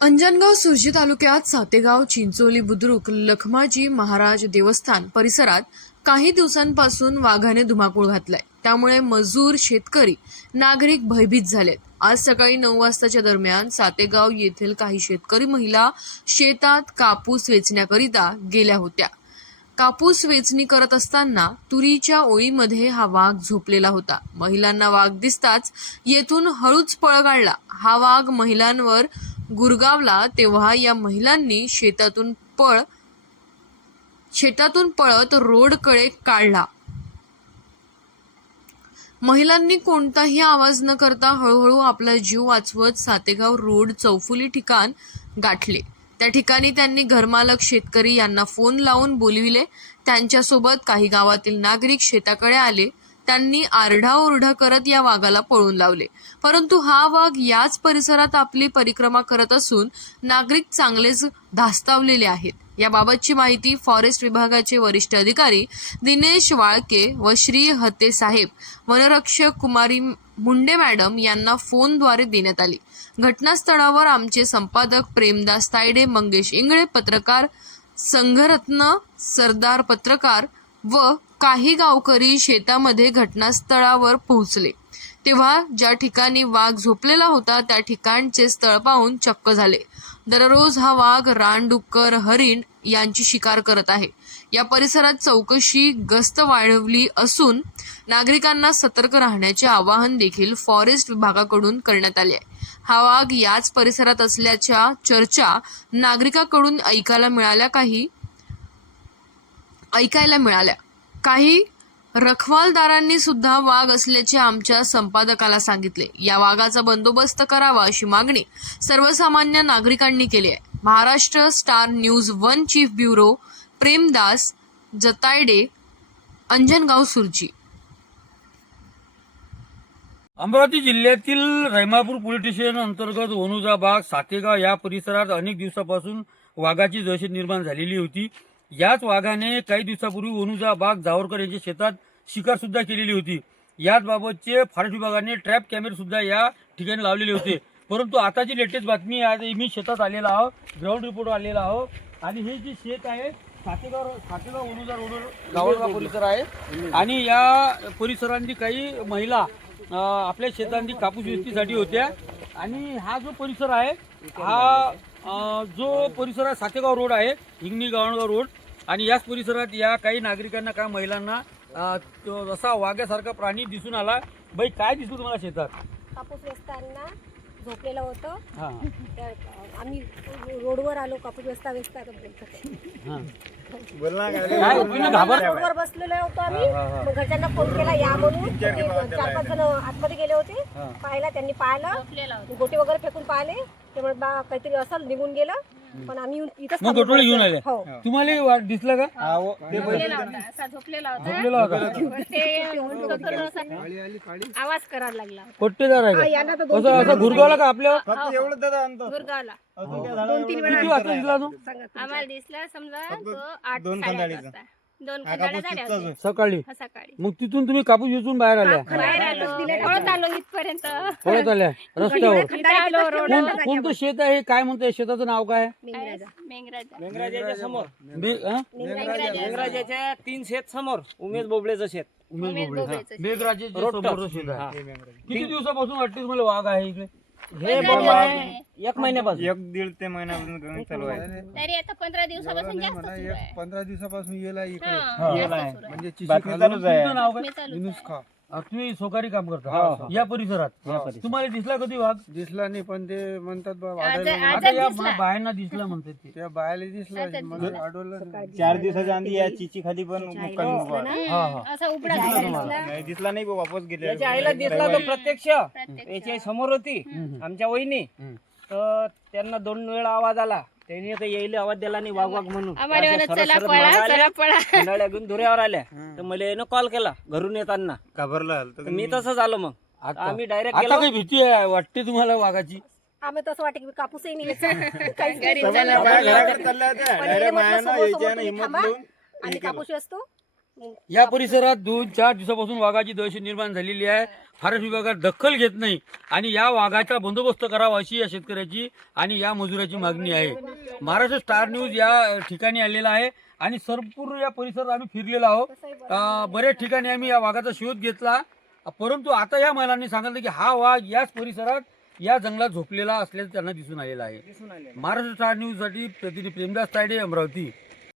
अंजनगाव सुर्जी तालुक्यात सातेगाव चिंचोली बुद्रुक लखमाजी महाराज देवस्थान परिसरात काही दिवसांपासून वाघाने धुमाकूळ घातलाय। त्यामुळे मजूर, शेतकरी, नागरिक भयभीत झालेत। आज सकाळी 9 वाजताच्या दरम्यान सातेगाव येथील काही शेतकरी महिला शेतात कापूस वेचण्याकरिता गेल्या होत्या। कापूस वेचणी करत असताना तुरीच्या ओळीमध्ये हा वाघ झोपलेला होता। महिलांना वाघ दिसताच येथून हळूच पळ काढला। हा वाघ महिलांवर गुरगावला तेव्हा या महिलांनी शेतातून पळत रोडकडे काढला। महिलांनी कोणताही आवाज न करता हळूहळू आपला जीव वाचवत सातेगाव रोड चौफुली ठिकाण गाठले। त्या ठिकाणी त्यांनी घरमालक शेतकरी यांना फोन लावून बोलविले। त्यांच्यासोबत काही गावातील नागरिक शेताकडे आले। त्यांनी आरडाओरडा करत या वाघाला पळून लावले, परंतु हा वाघ याच परिसरात आपली परिक्रमा करत असून नागरिक चांगलेच धास्तावलेले आहेत। याबाबतची माहिती फॉरेस्ट विभागाचे वरिष्ठ अधिकारी दिनेश वाळके व श्री हते साहेब, वनरक्षक कुमारी मुंडे मॅडम यांना फोनद्वारे देण्यात आली। घटनास्थळावर आमचे संपादक प्रेमदास तायडे, मंगेश इंगळे पत्रकार, संघरत्न सरदार पत्रकार व काही गावकरी शेतामध्ये घटनास्थळावर पोहोचले। तेव्हा ज्या ठिकाणी वाघ झोपलेला होता त्या ठिकाणचे स्थळ पाहून चक्क झाले। दररोज हा वाघ रानडुक्कर, हरिण यांची शिकार करत आहे। या परिसरात चौकशी गस्त वाढवली असून नागरिकांना सतर्क राहण्याचे आवाहन देखील फॉरेस्ट विभागाकडून करण्यात आले आहे। हा वाघ याच परिसरात असल्याच्या चर्चा नागरिकांकडून ऐकायला मिळाल्या। काही रखवालदारांनी सुद्धा वाघ असल्याचे आमच्या संपादकाला सांगितले। या वाघाचा बंदोबस्त करावा अशी मागणी सर्वसामान्य नागरिकांनी केली आहे। Maharashtra star news 1 chief bureau Premdas Jatayde, Anjangaon Surji. Amravati जिल्ह्यातील रहिमापूर पोलीस स्टेशन अंतर्गत वनुजा बाग, सातेगाव या परिसरात अनेक दिवसापासून वाघाची दहशत निर्माण झालेली होती। याच वाघाने काही दिवसापूर्वी वनुजा बाग जावरकर यांच्या शेतात शिकार सुद्धा केलेली होती। याच बाबतचे फॉरेस्ट विभागाने ट्रॅप कॅमेरे सुद्धा या ठिकाणी लावलेले होते। परंतु आताची लेटेस्ट बातमी, आज मी शेतात आलेला आहो, ग्राउंड रिपोर्ट आलेला आहो आणि हे जे शेत आहे सातेगाव वनुजा रोडवर गावडगाव परिसर आहे आणि या परिसरांची काही महिला आपल्या शेतांनी कापूस वेचणीसाठी होत्या आणि हा जो परिसर आहे जो परिसर आहे सातेगाव रोड आहे, हिंगणी गावडगाव रोड, आणि याच परिसरात या काही नागरिकांना, काही महिलांना असा वाघ्यासारखा प्राणी दिसून आला। बाई, काय दिसलं तुम्हाला शेतात? कापूस वेचताना झोपलेलं होतं। आम्ही रोडवर आलो, कापूस वेचता रोडवर बसलेलो होतो आम्ही। मग घरच्यांना फोन केला या म्हणून, 4-5 जण आतमध्ये गेले होते। त्यांनी पाहिलं, गोटे वगैरे फेकून पाहिले, त्यामुळे काहीतरी असं निघून गेलं। पण आम्ही इथंच घेऊन आले। तुम्हाला दिसलं का? झोपलेला आवाज करायला लागला। पट्टेदार आहे का? घुरगावला का आपल्यावर? गुरगावला 2-3 वेळा आम्हाला दिसला, समजा 8-8:30 वाजता 2 खंडाळ्या झाल्या सकाळी। मग तिथून तुम्ही कापूस वेचून बाहेर आल्या? बाहेर आलो, पळत आलो इथपर्यंत, पळत आल्या रस्त्यावर। कोणतं शेत आहे, काय म्हणताय शेताचं नाव काय? मेंगराजाच्या समोर, मेंगराजाच्या 3 शेत समोर उमेश बोबळेचं शेत, मेघराजाच्या समोरचं शेत आहे। किती दिवसापासून वाटते तुम्हाला वाघ आहे इकडे? हे 1 महिन्यापासून, 1-1.5 ते महिन्यापासून चालू आहे। तरी आता 15 दिवसापासून जास्त सुरू आहे। 15 दिवसापासून येला इकडे म्हणजे बातमी चालूच आहे। तुमचं नाव काय? युनुस खा तुम्ही सोकारी काम करता या परिसरात? तुम्हाला दिसला कधी वाघ? दिसला नाही, पण ते म्हणतात आता या बायांना दिसला म्हणतात ते. त्या बायाला दिसला, आढळलं 4 दिवसाच्या आधी या चिची खाली पण मुक्कामी उभा असा उघडा नाही दिसला नाही, वापस गेले। त्याच्या आईला दिसला तो प्रत्यक्ष, त्याच्या समोर होती आमच्या वहिनी, तर त्यांना 2 वेळा आवाज आला, त्यांनी तर येईल आवाज दिला नाही वाघ वाघ म्हणून, खंडाळ्या घेऊन धुऱ्यावर आल्या। तर मला कॉल केला घरून येताना, घाबरला मी तसं झालं। मग आम्ही डायरेक्ट आता काही भीती वाटते तुम्हाला वाघाची? आम्ही तसं वाटतं की कापूसही नाही हिम्मत आम्ही कापूस वेचतो, या परिसरात 2-4 दिवसापासून वाघाची दहशत निर्माण झालेली आहे. फॉरेस्ट विभागात दखल घेत नाही आणि या वाघाचा बंदोबस्त करावा अशी या शेतकऱ्याची आणि या मजुराची मागणी आहे. महाराष्ट्र स्टार न्यूज या ठिकाणी आलेला आहे आणि संपूर्ण या परिसरात आम्ही फिरलेलो आहोत. बऱ्याच ठिकाणी आम्ही या वाघाचा शोध घेतला, परंतु आता या महिलांनी सांगितलं की हा वाघ याच परिसरात या जंगलात झोपलेला असल्याचं त्यांना दिसून आलेला आहे. महाराष्ट्र स्टार न्यूज साठी प्रतिनिधी प्रेमदास तायडे, अमरावती.